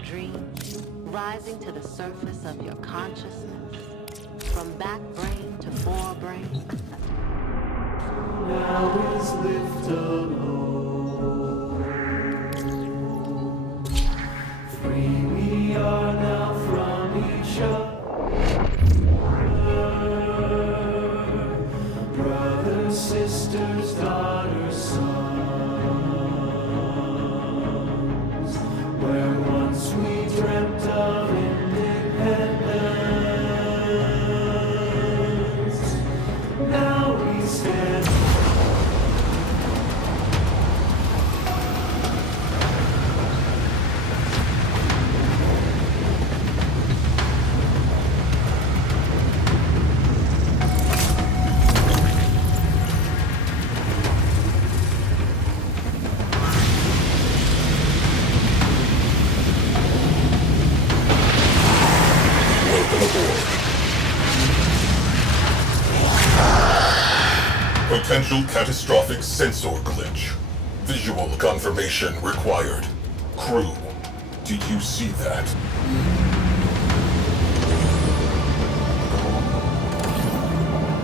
dreams rising to the surface of your consciousness, from back brain to forebrain. Now is lift alone. Free we are now from each other. Brothers, sisters, daughters, sons. Where once we dreamt of independence, now we stand. Potential catastrophic sensor glitch. Visual confirmation required. Crew, did you see that?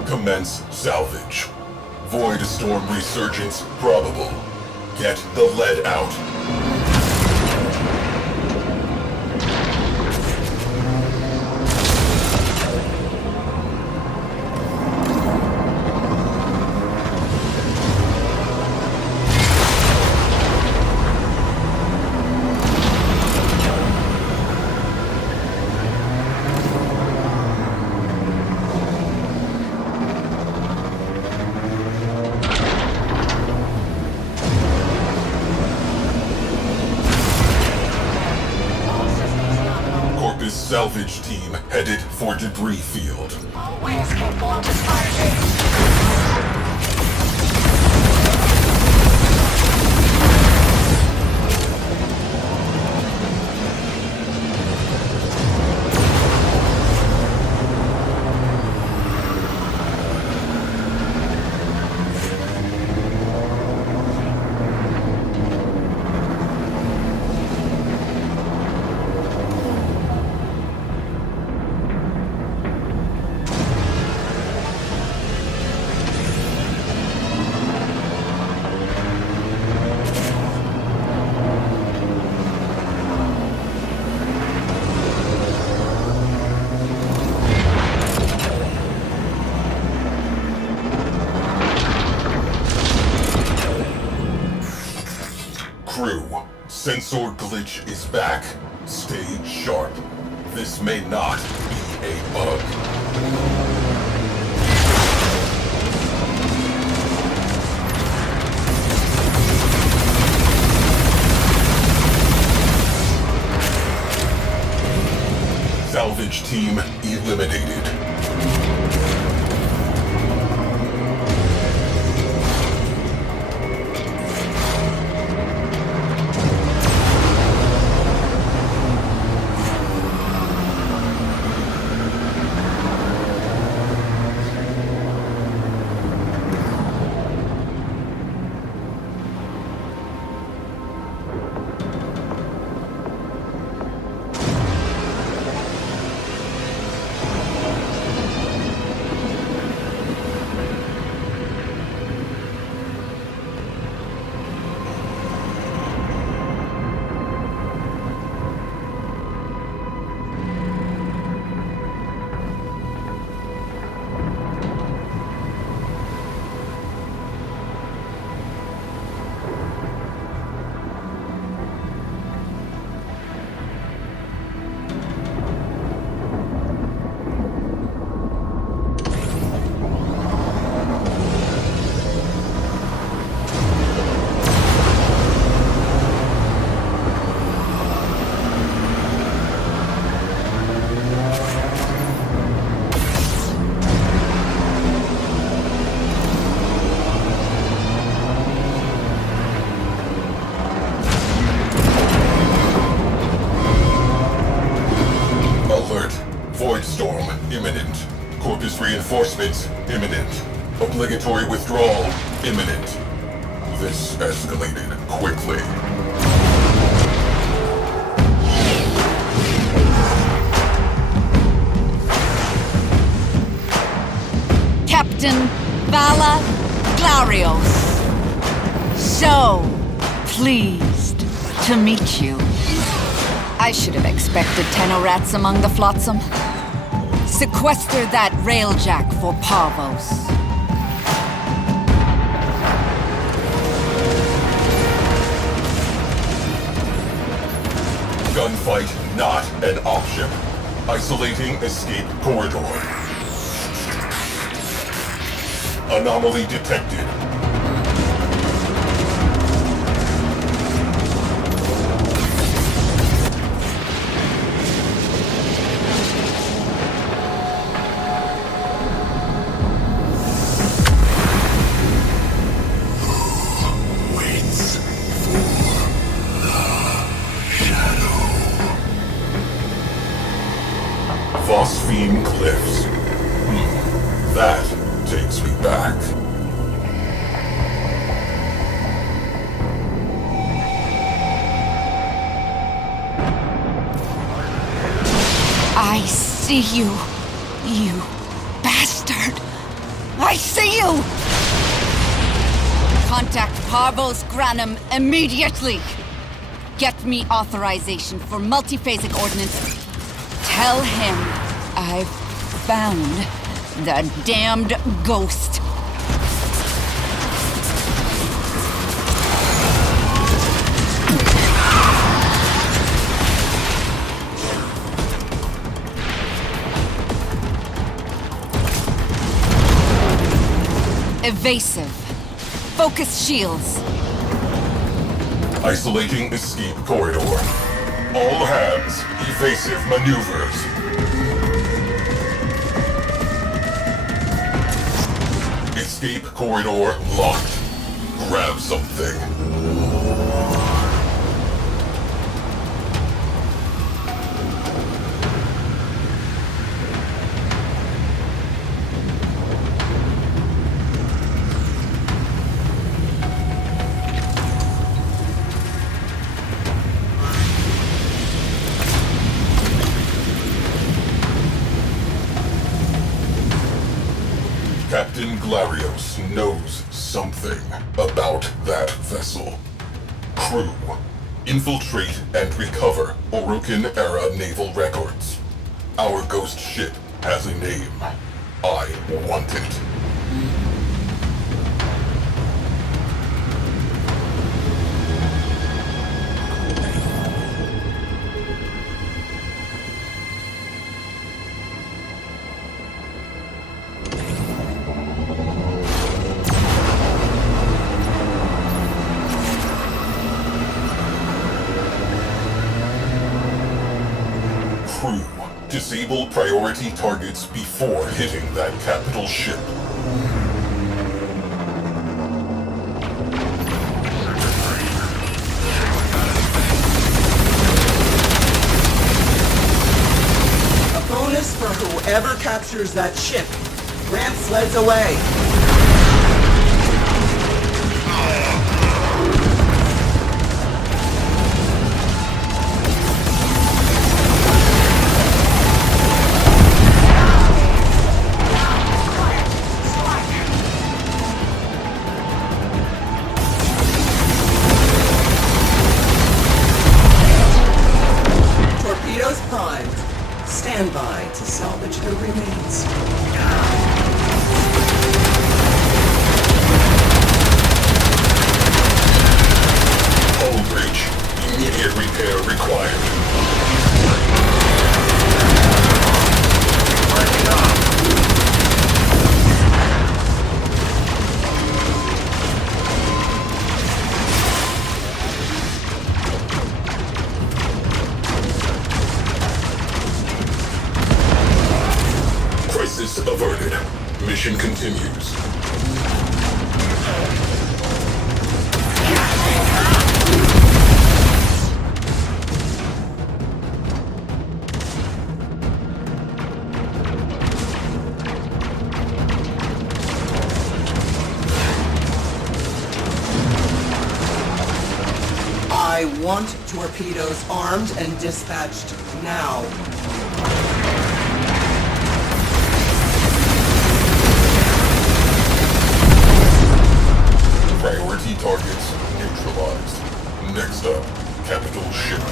Commence salvage. Void storm resurgence probable. Get the lead out. Salvage team headed for debris field. Always capable to target. Crew, sensor glitch is back. Stay sharp. This may not be a bug. Salvage team eliminated. Imminent. Corpus reinforcements imminent. Obligatory withdrawal imminent. This escalated quickly. Captain Vala Glarios. So pleased to meet you. I should have expected Tenorats among the flotsam. Sequester that railjack for Parvos. Gunfight not an option. Isolating escape corridor. Anomaly detected. Phosphine Cliffs. That takes me back. I see you, you bastard. I see you! Contact Parvos Granum immediately. Get me authorization for multiphasic ordnance. Tell him I've found the damned ghost. Evasive. Focus shields. Isolating escape corridor. All hands, evasive maneuvers. Escape corridor locked. Grab something. Captain Glarios knows something about that vessel. Crew, infiltrate and recover Orokin-era naval records. Our ghost ship has a name. I want it. Crew, disable priority targets before hitting that capital ship. A bonus for whoever captures that ship. Ramp sleds away. Torpedoes primed. Stand by to salvage the remains. Hull breach. Immediate repair required. Crisis averted. Mission continues. I want torpedoes armed and dispatched now. targets neutralized. Next up, capital ship.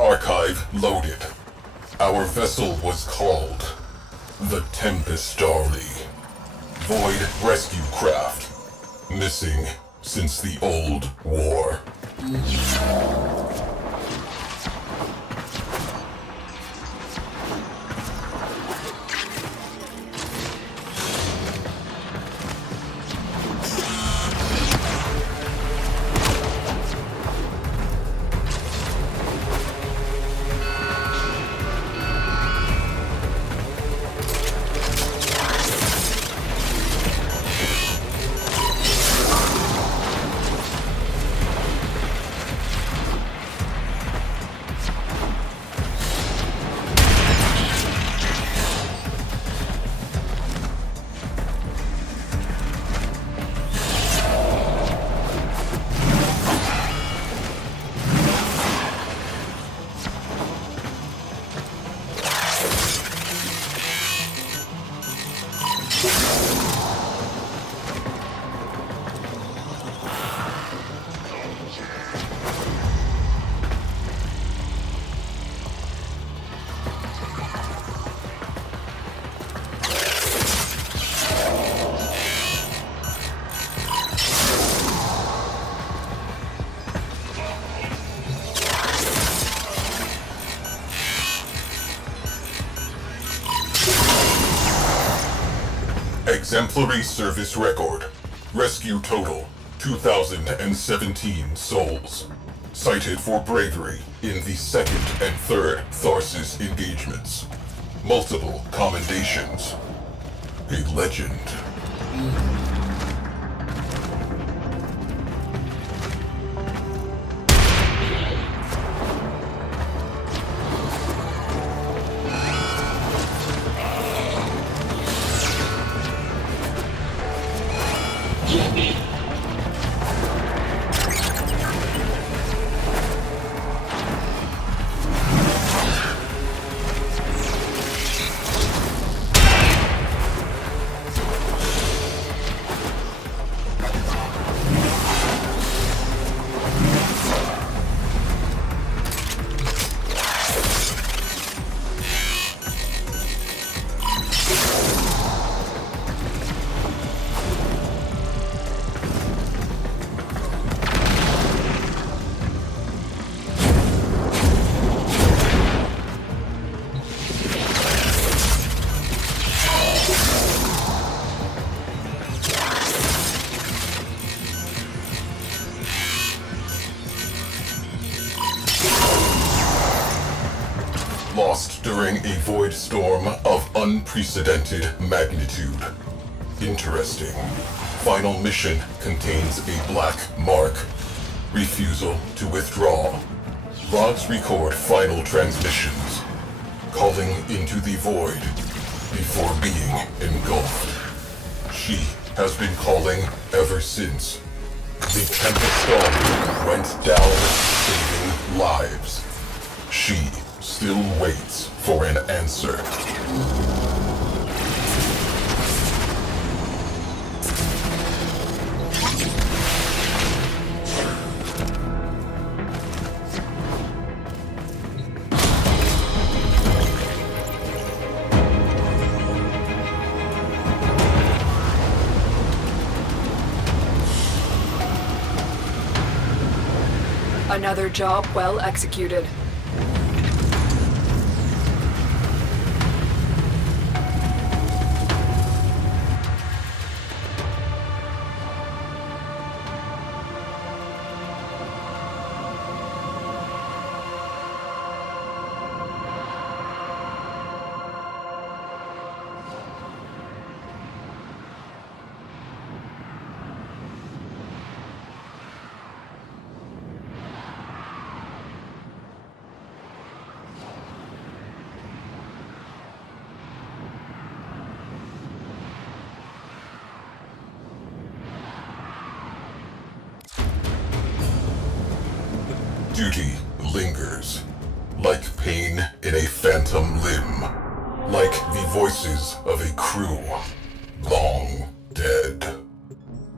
Archive loaded. Our vessel was called the Tempestarii. Void rescue craft. Missing since the old war. Exemplary service record. Rescue total, 2,017 souls. Cited for bravery in the second and third Tharsis engagements. Multiple commendations. A legend. Lost during a void storm of unprecedented magnitude. Interesting. final mission contains a black mark. Refusal to withdraw. Logs record final transmissions, calling into the void before being engulfed. She has been calling ever since. The tempestarii went down, saving lives. She still waits for an answer. Another job well executed. Duty lingers, like pain in a phantom limb, like the voices of a crew long dead.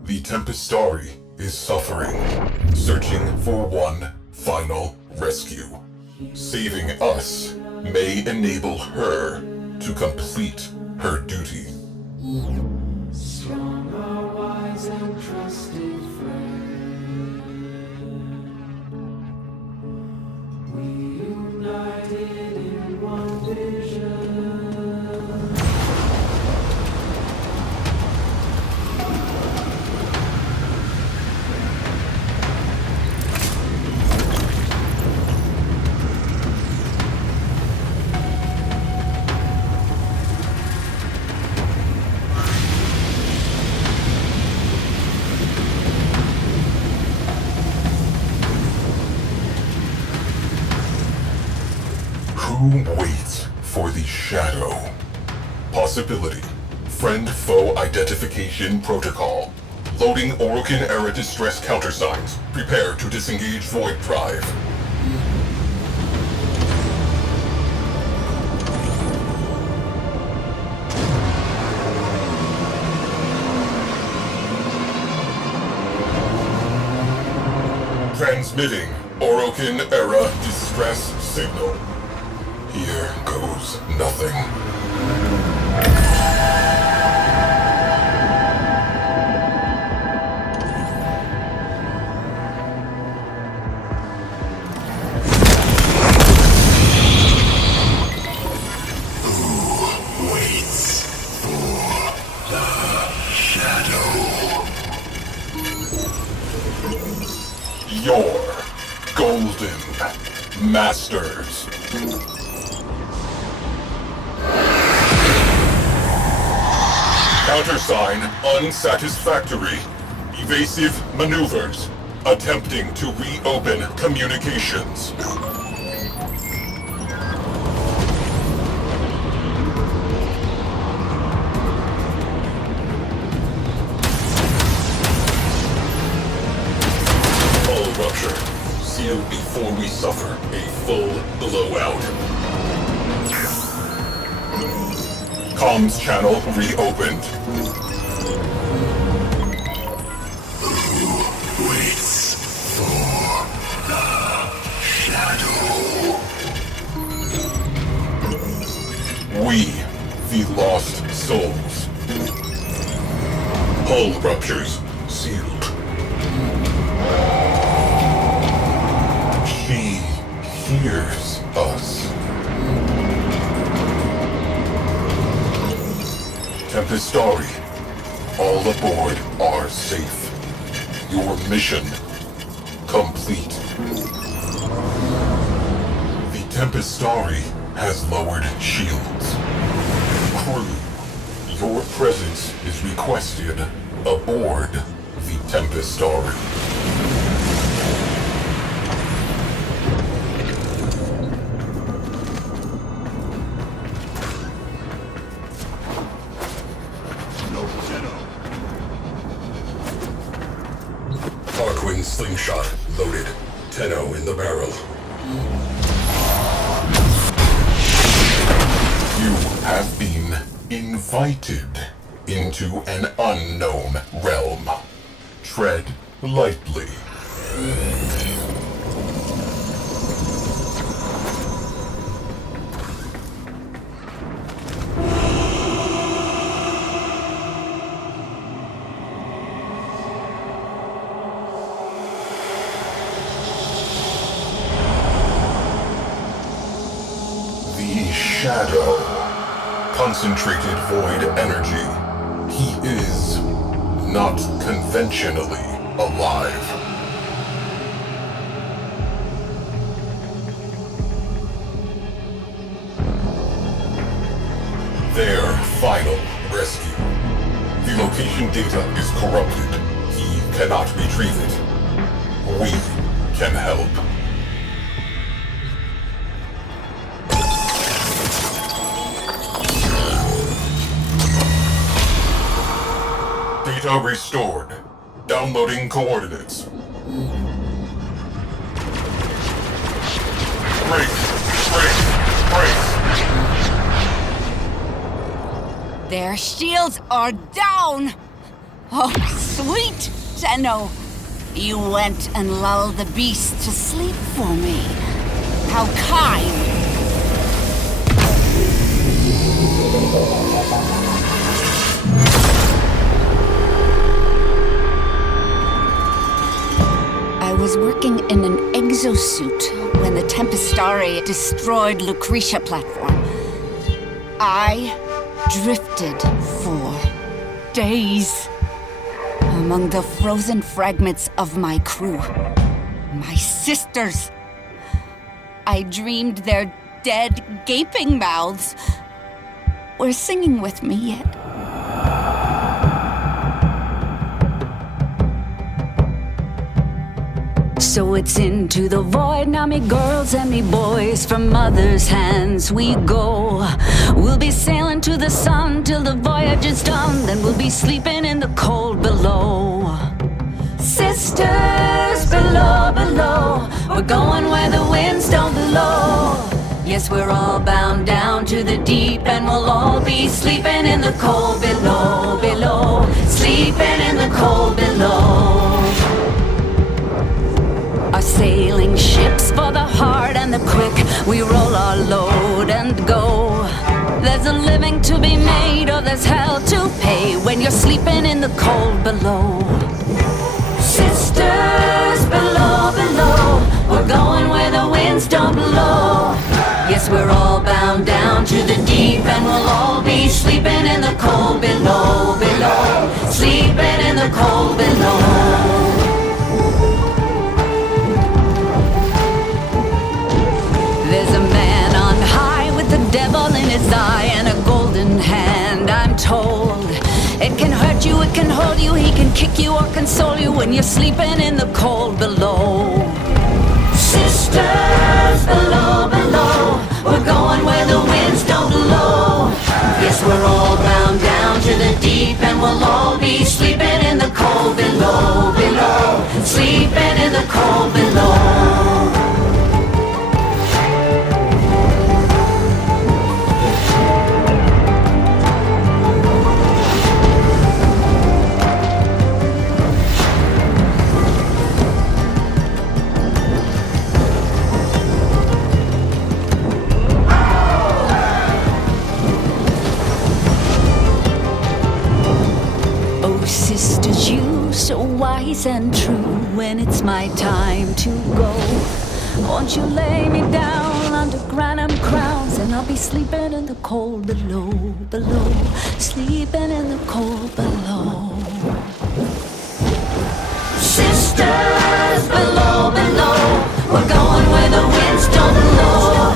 The tempestarii is suffering, searching for one final rescue. Saving us may enable her to complete her duty. Strong are wise and trusted friend. We united in one vision. Who waits for the shadow? Possibility. Friend-foe identification protocol. Loading Orokin-era distress countersigns. Prepare to disengage Void Drive. Transmitting Orokin-era distress signal. Here goes nothing. Who waits for the shadow? Your golden masters. Countersign unsatisfactory. Evasive maneuvers. Attempting to reopen communications. Hull rupture. Sealed before we suffer a full blowout. Comms channel reopened. Who waits for the shadow? We, the lost souls. Hull ruptures sealed. She hears us. Tempestarii, all aboard are safe. Your mission complete. The Tempestarii has lowered shields. Crew, your presence is requested aboard the Tempestarii. Harquin slingshot loaded. Tenno in the barrel. You have been invited into an unknown realm. Tread lightly. The Shadow. Concentrated void energy. He is not conventionally alive. Their final rescue. The location data is corrupted. He cannot retrieve it. We can help. Data restored. Downloading coordinates. Brace! Brace! Brace! Their shields are down! Oh, sweet Tenno! You went and lulled the beast to sleep for me. How kind! I was working in an exosuit when the tempestarii destroyed Lucretia platform. I drifted for days among the frozen fragments of my crew. My sisters. I dreamed their dead, gaping mouths were singing with me yet. So it's into the void now, me girls and me boys. From mother's hands we go. We'll be sailing to the sun till the voyage is done. Then we'll be sleeping in the cold below. Sisters below, below. We're going where the winds don't blow. Yes, we're all bound down to the deep, and we'll all be sleeping in the cold below, below. Sleeping in the cold below. Our sailing ships for the hard and the quick. We roll our load and go. There's a living to be made, or there's hell to pay when you're sleeping in the cold below. Sisters below, below. We're going where the winds don't blow. Yes, we're all bound down to the deep, and we'll all be sleeping in the cold below, below. Sleeping in the cold below. There's a man on high with the devil in his eye and a golden hand, I'm told. It can hurt you, it can hold you, he can kick you or console you when you're sleeping in the cold below. Sisters below, below. We're going where the winds don't blow. Yes, we're all bound down to the deep, and we'll all be sleeping in the cold below, below. Sleeping in the cold below. Sisters, you so wise and true. When it's my time to go, won't you lay me down under granum crowns, and I'll be sleeping in the cold below, below. Sleeping in the cold below. Sisters below, below. We're going where the winds don't blow.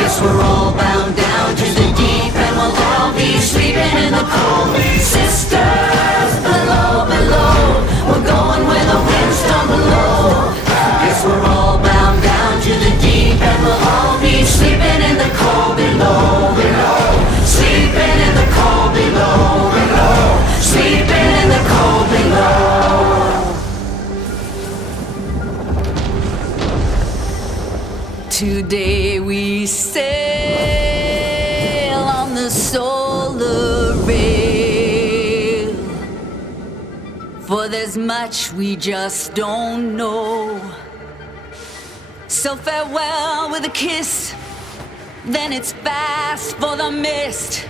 Yes, we're all bound down to the deep, and we'll all be sleeping in the cold. Sisters below, below. Today we sail on the solar rail, for there's much we just don't know. So farewell with a kiss, then it's fast for the mist,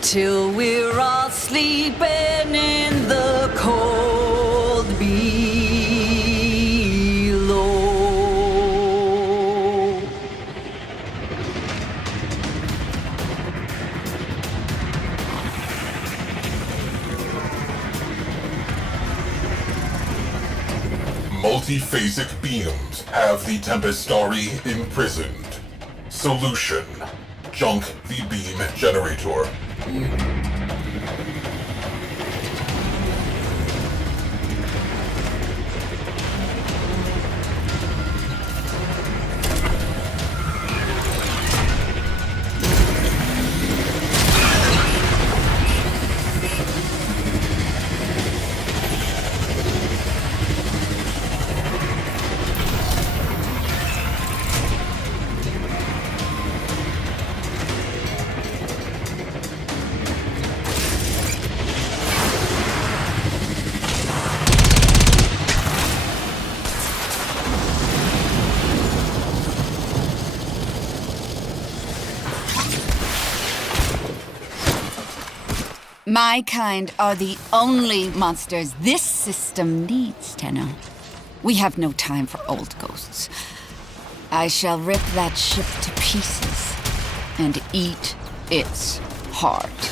till we're all sleeping in the cold below. Multiphasic beams have the tempestarii imprisoned. Solution: junk the beam generator. My kind are the only monsters this system needs, Tenno. We have no time for old ghosts. I shall rip that ship to pieces and eat its heart.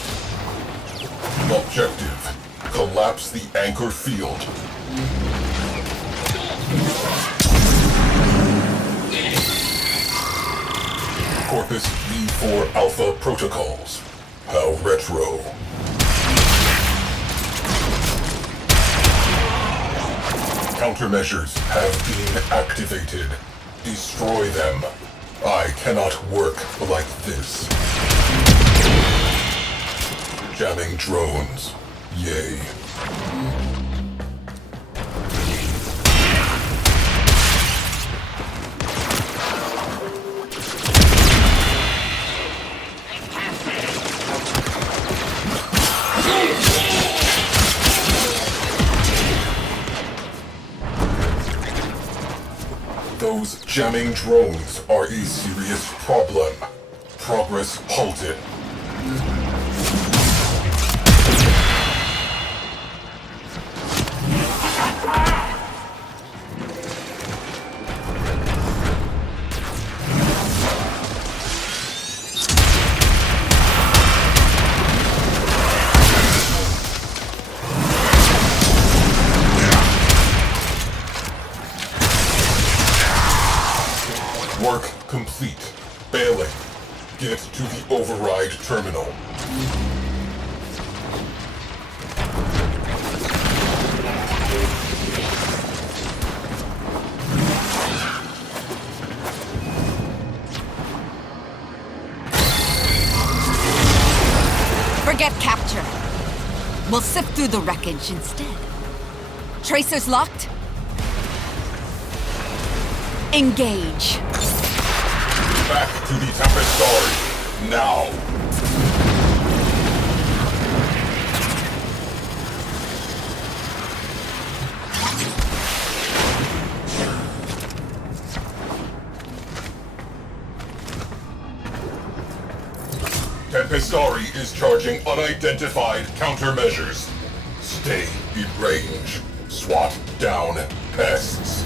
Objective: collapse the anchor field. Corpus V4 Alpha protocols. How retro. Countermeasures have been activated. Destroy them. I cannot work like this. Jamming drones. Yay. Those jamming drones are a serious problem. Progress halted. Work complete. Bailing. Get to the override terminal. Forget capture. We'll sift through the wreckage instead. Tracers locked? Engage. Back to the tempestarii. Now. Tempestarii is charging unidentified countermeasures. Stay in range. SWAT down pests.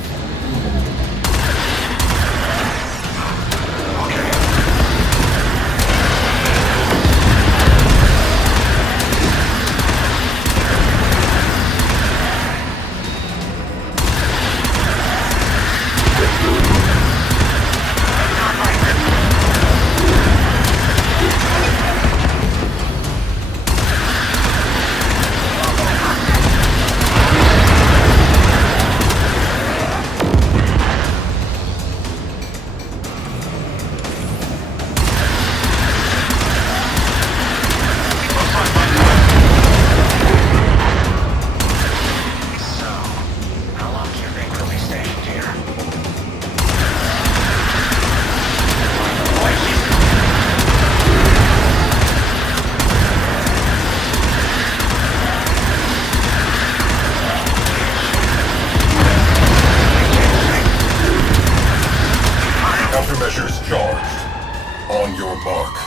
mark.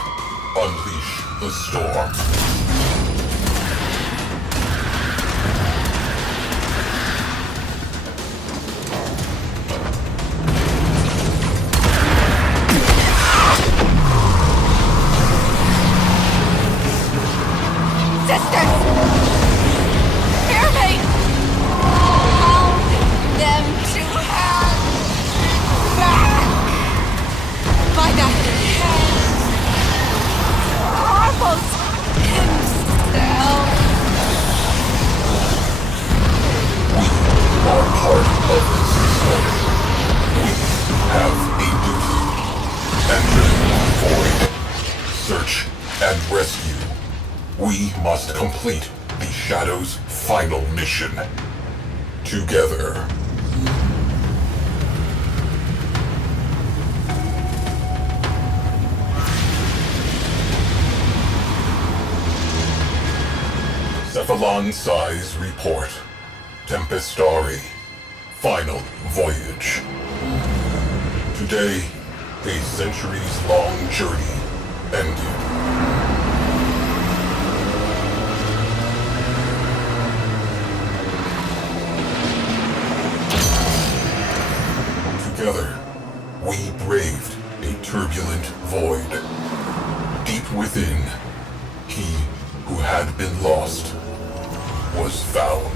Unleash the storm. Sisters! Hear me! Hold them to hell! Back! By the head! Harpos himself! Are part of this story. We have a duty. Enter the void. Search and rescue. We must complete the Shadow's final mission. Together. Cephalon Size Report. Tempestarii. Final voyage. Today, a centuries-long journey ended. Together, we braved a turbulent void. Deep within, he who had been lost was found.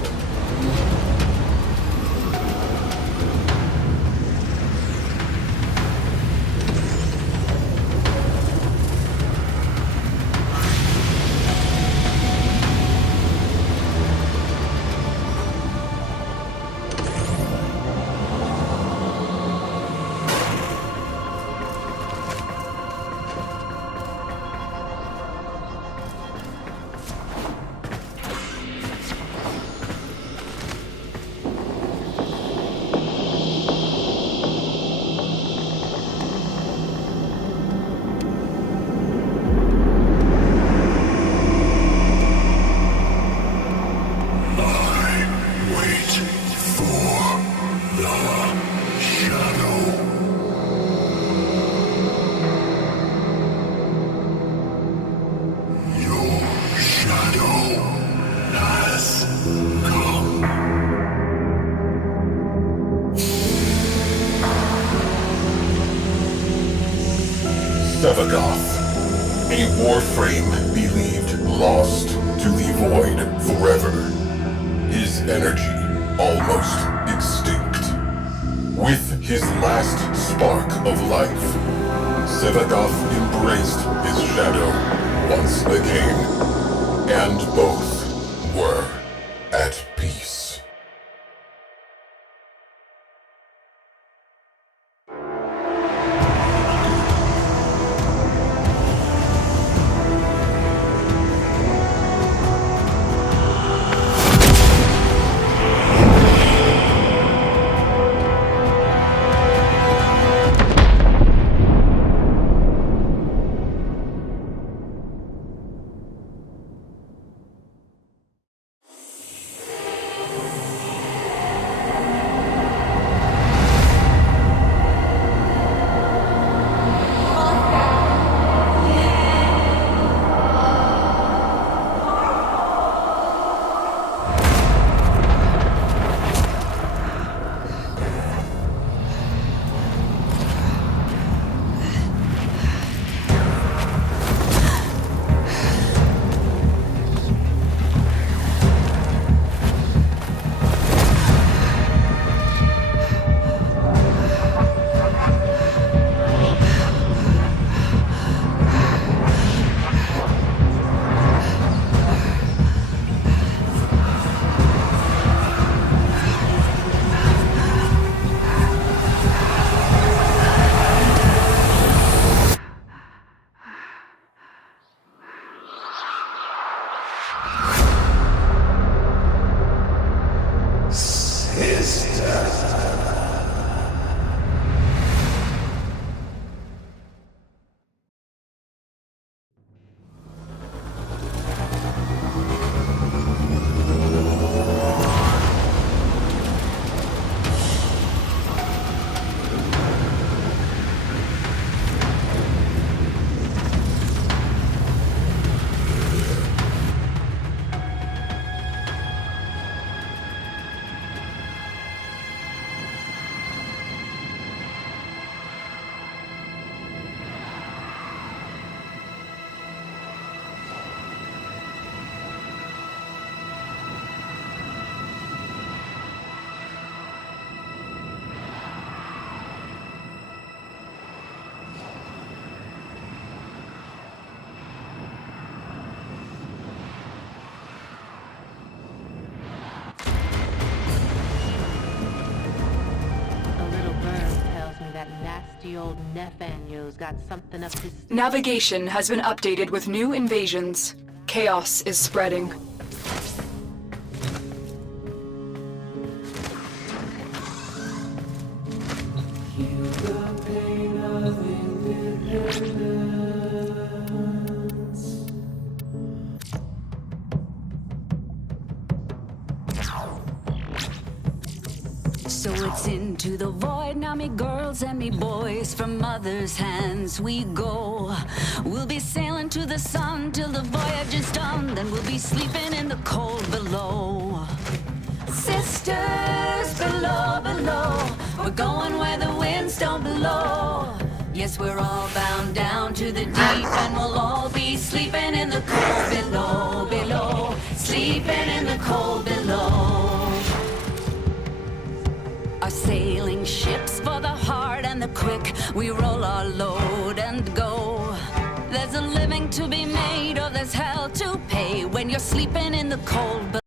Sevagoth, a Warframe believed lost to the void forever. His energy almost extinct. With his last spark of life, Sevagoth embraced his shadow once again, and both were at peace. crusty old Nathaniel's got something up his... Navigation has been updated with new invasions. Chaos is spreading. Heal the pain of independence. So it's into the void, now me girls and me boys, from mother's hands we go. We'll be sailing to the sun till the voyage is done, then we'll be sleeping in the cold below. Sisters below, below, we're going where the winds don't blow. Yes, we're all bound down to the deep, and we'll all be sleeping in the cold below, below, sleeping in the cold below. Our sailing ships for the hard and the quick, we roll our load and go. There's a living to be made, or there's hell to pay when you're sleeping in the cold below.